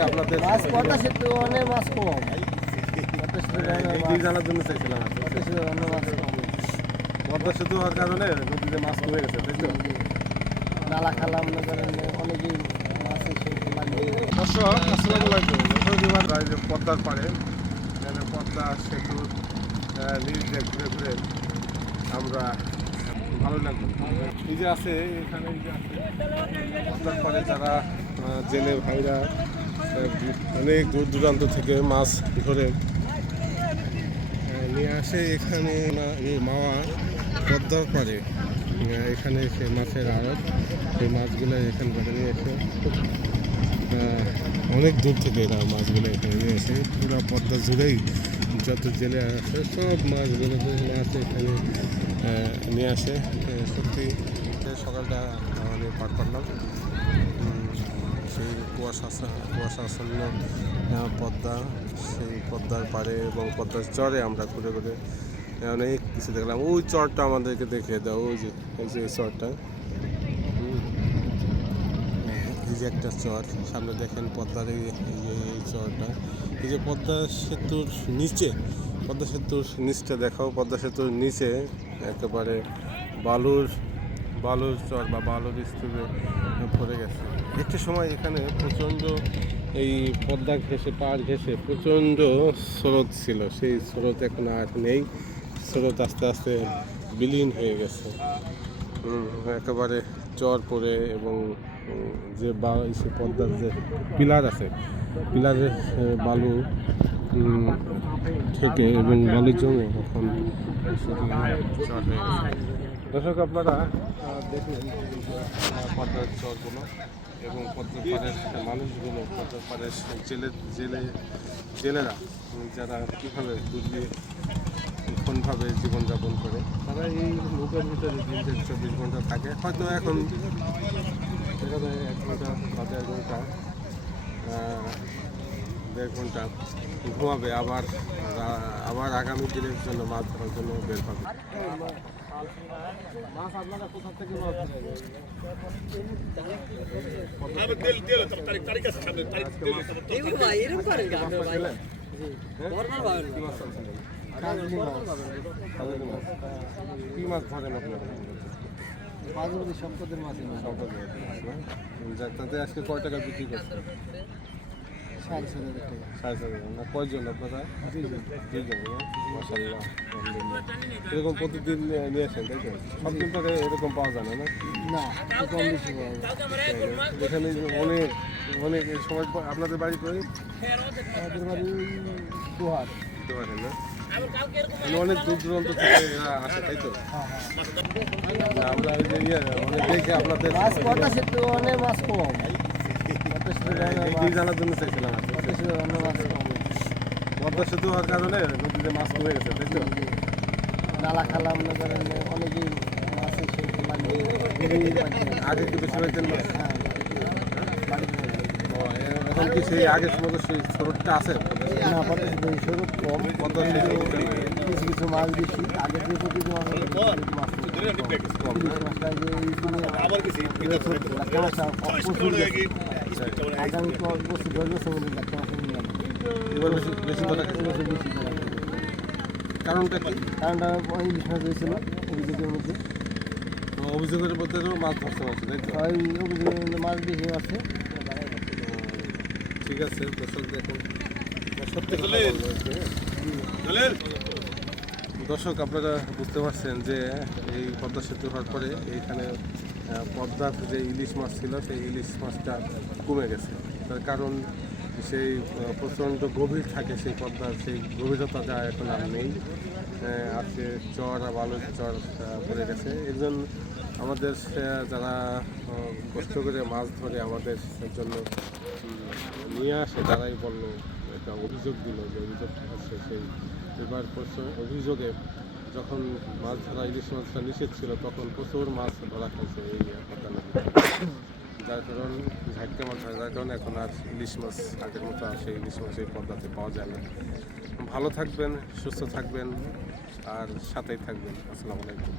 দেখে আপনাদের মাছ পদ্মা সেতু অনেক মাছ কম এই জানার জন্য চাইছিলাম পদ্মা সেতু অনেক মাছ কম পদ্মা সেতু হওয়ার কারণে নদীতে মাছ কমে গেছে তাই তো? নালা খালা মনে করেন অনেকেই মাছ এসে লাগে। দর্শক আসসালামু আলাইকুম। এবার যে পদ্মার পাড়ে মানে পদ্মা সেতুর নিচ দিয়ে ঘুরে ঘুরে আমরা ভালো লাগলো। এই যে আছে এখানে এই যে আছে পদ্মার পাড়ে যারা জেলে ভাইরা অনেক দূর দূরান্ত থেকে মাছ ধরে নিয়ে আসে এখানে এই মাওয়া পদ্মার পাড়ে এখানে সে মাছের আড়ত এই মাছগুলো এখানে ধরে নিয়ে এসে অনেক দূর থেকে এরা মাছগুলো এখানে নিয়ে আসে পুরো পদ্মা জুড়েই যত জেলে আছে সব মাছগুলো আছে এখানে নিয়ে আসে। সত্যি সকালটা অনেক পার করলাম সেই কুয়াশাচ্ছন্ন পদ্মা সেই পদ্মার পাড়ে এবং পদ্মার চরে আমরা ঘুরে ঘুরে অনেক কিছু দেখলাম। ওই চরটা আমাদেরকে দেখিয়ে দাও, ওই যে এই চরটা, এই যে একটা চর সামনে দেখেন পদ্মার এই চরটা, এই যে পদ্মা সেতুর নিচটা দেখাও। পদ্মা সেতুর নিচে একেবারে বালুর চর বা বালুর স্তূপে ভরে গেছে। একটি সময় এখানে প্রচণ্ড এই পদ্মা ঘেঁষে পাড় ঘেঁষে প্রচণ্ড স্রোত ছিল, সেই স্রোত এখন আর নেই। স্রোত আস্তে আস্তে বিলীন হয়ে গেছে, একেবারে চর পড়ে এবং যে পদ্মার যে পিলার আছে পিলারের বালু থেকে এবং বালুর জমে এখন চর হয়ে গেছে। দর্শক আপনারা দেখলেন পদ্মার চরগুলো এবং পদ্মার পাড়ের মানুষগুলো, পদ্মার পাড়ের জেলেরা যারা কীভাবে কোনভাবে জীবনযাপন করে, তারা এই নৌকার ভিতরে দিন 24 ঘন্টা থাকে। হয়তো এখন এখানে 1 ঘন্টা বা 1.5 ঘন্টা 1.5 ঘন্টা ঘুমাবে, আবার আগামী দিনের জন্য মাছ ধরার জন্য বের হবে। মাছ আপনারা কোথা থেকে মাছ কি মাছ ধরেন আপনারা? সম্পদের মাছ তাতে আজকে কয় টাকা বিক্রি করছেন? 7,500 টাকা। 7,500 না? কয়জন আপনারা? 2 জন। মাশাআল্লাহ, এরকম প্রতিদিন নিয়ে আসেন তাই তো? সব দিন পরে এরকম পাওয়া যায় না? না, কম বেশি পাওয়া যায়। এখানে অনেক সময় আপনাদের বাড়ি করে আমাদের বাড়ি দোহার। না অনেক দূর দূরান্ত থেকে এরা আসে তাই তো? আমরা ওই যে অনেক দেখে আপনাদের মাছ পদ্মা সেতু অনেক মাছ কম এই জানার জন্য চাইছিলাম। পদ্মা সেতু অনেক মাছ কম পদ্মা সেতু হওয়ার কারণে নদীতে মাছ কমে গেছে তাই তো? নালা খালা মনে করেন অনেকেই মাছ এসে লাগে। আগে কি বেশি পাইতেন মাছ? হ্যাঁ, এখন কি সেই আগের মতো সেই স্রোতটা আছে? না, পদ্মা সেতু স্বরূপ কম। পদ্মা সেতু কিছু কিছু মাছ বেশি, আগের যে প্রতিদিন মাছ আগামী বছর 10 বছর মধ্যে একটা মাছ নিলাম। এবার বেশি ধরা গেছে। কারণটা কি? কারণটা ইলিশ মাছ হয়েছিল অভিযোগের মধ্যে। অভিযোগের মধ্যে মাছ ধরতে পারছে তাই তো? ওই অভিযোগের মধ্যে মাছ বেশি আছে। ঠিক আছে দর্শক, দেখুন সত্যি দর্শক আপনারা বুঝতে পারছেন যে এই পদ্মা সেতু হওয়ার পরে এইখানে পদ্মার যে ইলিশ মাছ ছিল সেই ইলিশ মাছটা কমে গেছে। তার কারণ সেই প্রচণ্ড গভীর থাকে সেই পদ্মার, সেই গভীরতা যা এখন আর নেই। আজকে চর আর বালুর চর পড়ে গেছে। এর জন্য আমাদের যারা কষ্ট করে মাছ ধরে আমাদের জন্য নিয়ে আসে তারাই বললো, একটা অভিযোগ দিল যে অভিযোগটা আছে সেই এবার অভিযোগে যখন মাছ ধরা ইলিশ মাছটা নিষেধ ছিল তখন প্রচুর মাছ ধরা খাইছে এই পদ্মা নদীতে, যার কারণ ঝাটকা মাছ হয়, যার কারণে এখন আর ইলিশ মাছ আগের মতো আর সেই ইলিশ মাছ এই পদ্মাতে পাওয়া যায় না। ভালো থাকবেন, সুস্থ থাকবেন আর সাথেই থাকবেন। আসসালামু আলাইকুম।